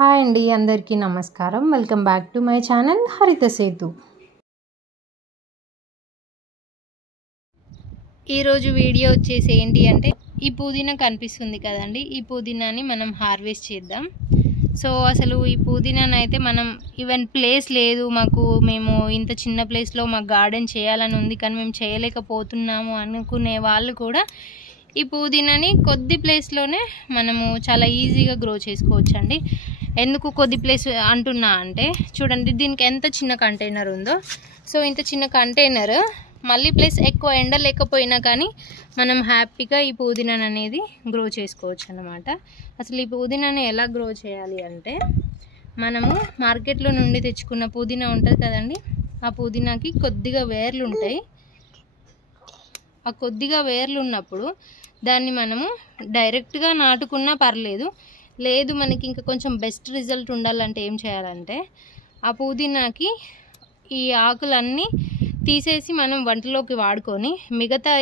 Hi అండి, అందరికీ నమస్కారం. Welcome back to my channel హరిత సేతు. ఈరోజు వీడియో వచ్చేసి ఏంటి అంటే, ఈ పుదీనా కనిపిస్తుంది కదండి, ఈ పుదీనాని మనం హార్వెస్ట్ చేద్దాం. సో అసలు ఈ పుదీనాని అయితే మనం ఈవెన్ ప్లేస్ లేదు మాకు, మేము ఇంత చిన్న ప్లేస్లో మాకు గార్డెన్ చేయాలని ఉంది కానీ మేము చేయలేకపోతున్నాము అనుకునే వాళ్ళు కూడా ఈ పుదీనాని కొద్ది ప్లేస్లోనే మనము చాలా ఈజీగా గ్రో చేసుకోవచ్చు అండి. ఎందుకు కొద్ది ప్లేస్ అంటున్నా అంటే, చూడండి దీనికి ఎంత చిన్న కంటైనర్ ఉందో. సో ఇంత చిన్న కంటైనర్, మళ్ళీ ప్లేస్ ఎక్కువ ఎండ లేకపోయినా కానీ మనం హ్యాపీగా ఈ పుదీనాని అనేది గ్రో చేసుకోవచ్చు అన్నమాట. అసలు ఈ పుదీనాని ఎలా గ్రో చేయాలి అంటే, మనము మార్కెట్లో నుండి తెచ్చుకున్న పుదీనా ఉంటుంది కదండి, ఆ పుదీనాకి కొద్దిగా వేర్లు ఉంటాయి. ఆ కొద్దిగా వేర్లు ఉన్నప్పుడు దాన్ని మనము డైరెక్ట్గా నాటుకున్నా పర్లేదు, లేదు మనకి ఇంకా కొంచెం బెస్ట్ రిజల్ట్ ఉండాలంటే ఏం చేయాలంటే, ఆ పుదీనాకి ఈ ఆకులన్నీ తీసేసి మనం వంటలోకి వాడుకొని మిగతా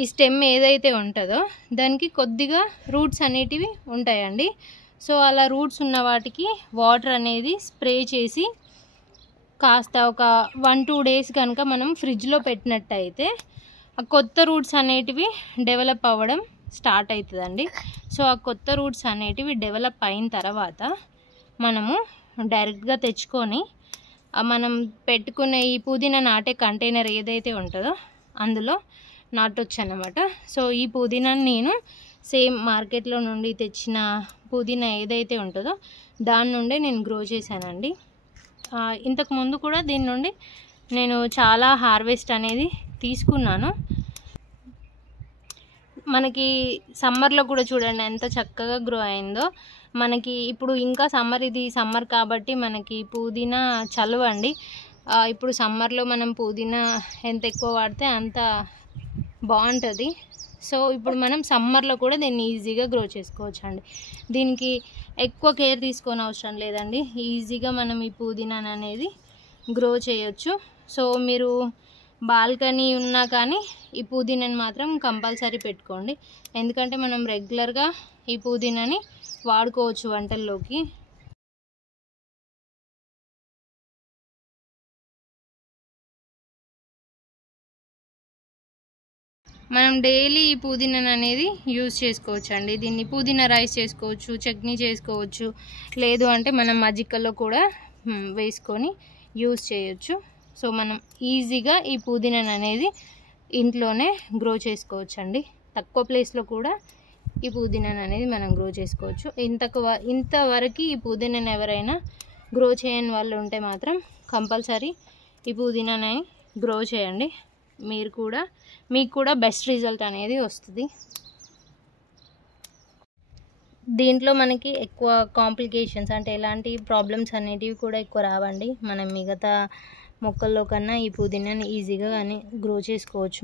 ఈ స్టెమ్ ఏదైతే ఉంటుందో దానికి కొద్దిగా రూట్స్ అనేటివి ఉంటాయండి. సో అలా రూట్స్ ఉన్న వాటికి వాటర్ అనేది స్ప్రే చేసి కాస్త ఒక 1-2 డేస్ కనుక మనం ఫ్రిడ్జ్లో పెట్టినట్టయితే ఆ కొత్త రూట్స్ అనేటివి డెవలప్ అవ్వడం స్టార్ట్ అవుతుందండి. సో ఆ కొత్త రూట్స్ అనేటివి డెవలప్ అయిన తర్వాత మనము డైరెక్ట్గా తెచ్చుకొని మనం పెట్టుకునే ఈ పుదీనా నాటే కంటైనర్ ఏదైతే ఉంటుందో అందులో నాటొచ్చు అన్నమాట. సో ఈ పుదీనాని నేను సేమ్ మార్కెట్లో నుండి తెచ్చిన పుదీనా ఏదైతే ఉంటుందో దాని నుండే నేను గ్రో చేశానండి. ఇంతకుముందు కూడా దీని నుండి నేను చాలా హార్వెస్ట్ అనేది తీసుకున్నాను. మనకి సమ్మర్లో కూడా చూడండి ఎంత చక్కగా గ్రో అయిందో. మనకి ఇప్పుడు ఇంకా ఇది సమ్మర్ కాబట్టి మనకి పుదీనా చలువండి. ఇప్పుడు సమ్మర్లో మనం పుదీనా ఎంత ఎక్కువ వాడితే అంత బాగుంటుంది. సో ఇప్పుడు మనం సమ్మర్లో కూడా దీన్ని ఈజీగా గ్రో చేసుకోవచ్చు అండి. దీనికి ఎక్కువ కేర్ తీసుకోని అవసరం లేదండి, ఈజీగా మనం ఈ పుదీనాని అనేది గ్రో చేయొచ్చు. సో మీరు బాల్కనీ ఉన్నా కానీ ఈ పుదీనాని మాత్రం కంపల్సరీ పెట్టుకోండి, ఎందుకంటే మనం రెగ్యులర్గా ఈ పుదీనాని వాడుకోవచ్చు వంటల్లోకి. మనం డైలీ ఈ పుదీనాని అనేది యూజ్ చేసుకోవచ్చు అండి. దీన్ని పుదీనా రైస్ చేసుకోవచ్చు, చట్నీ చేసుకోవచ్చు, లేదు అంటే మనం మజ్జిగలో కూడా వేసుకొని యూజ్ చేయొచ్చు. సో మనం ఈజీగా ఈ పుదీనాని అనేది ఇంట్లోనే గ్రో చేసుకోవచ్చు అండి. తక్కువ ప్లేస్లో కూడా ఈ పుదీనాని అనేది మనం గ్రో చేసుకోవచ్చు. ఇంతవరకు ఈ పుదీనాని ఎవరైనా గ్రో చేయని వాళ్ళు ఉంటే మాత్రం కంపల్సరీ ఈ పుదీనాని గ్రో చేయండి. మీకు కూడా బెస్ట్ రిజల్ట్ అనేది వస్తుంది. దీంట్లో మనకి ఎక్కువ కాంప్లికేషన్స్ అంటే ఎలాంటి ప్రాబ్లమ్స్ అనేటివి కూడా ఎక్కువ రావండి. మనం మిగతా మొక్కల్లో కన్నా ఈ పుదీనాని ఈజీగా కానీ గ్రో చేసుకోవచ్చు.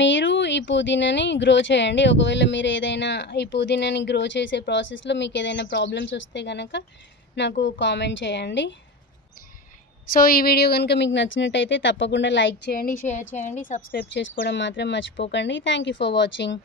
మీరు ఈ పుదీనాని గ్రో చేయండి. ఒకవేళ మీరు ఏదైనా ఈ పుదీనాని గ్రో చేసే ప్రాసెస్లో మీకు ఏదైనా ప్రాబ్లమ్స్ వస్తే కనుక నాకు కామెంట్ చేయండి. సో ఈ వీడియో కనుక మీకు నచ్చినట్టయితే తప్పకుండా లైక్ చేయండి, షేర్ చేయండి, సబ్స్క్రైబ్ చేసుకోవడం మాత్రం మర్చిపోకండి. Thank you for watching.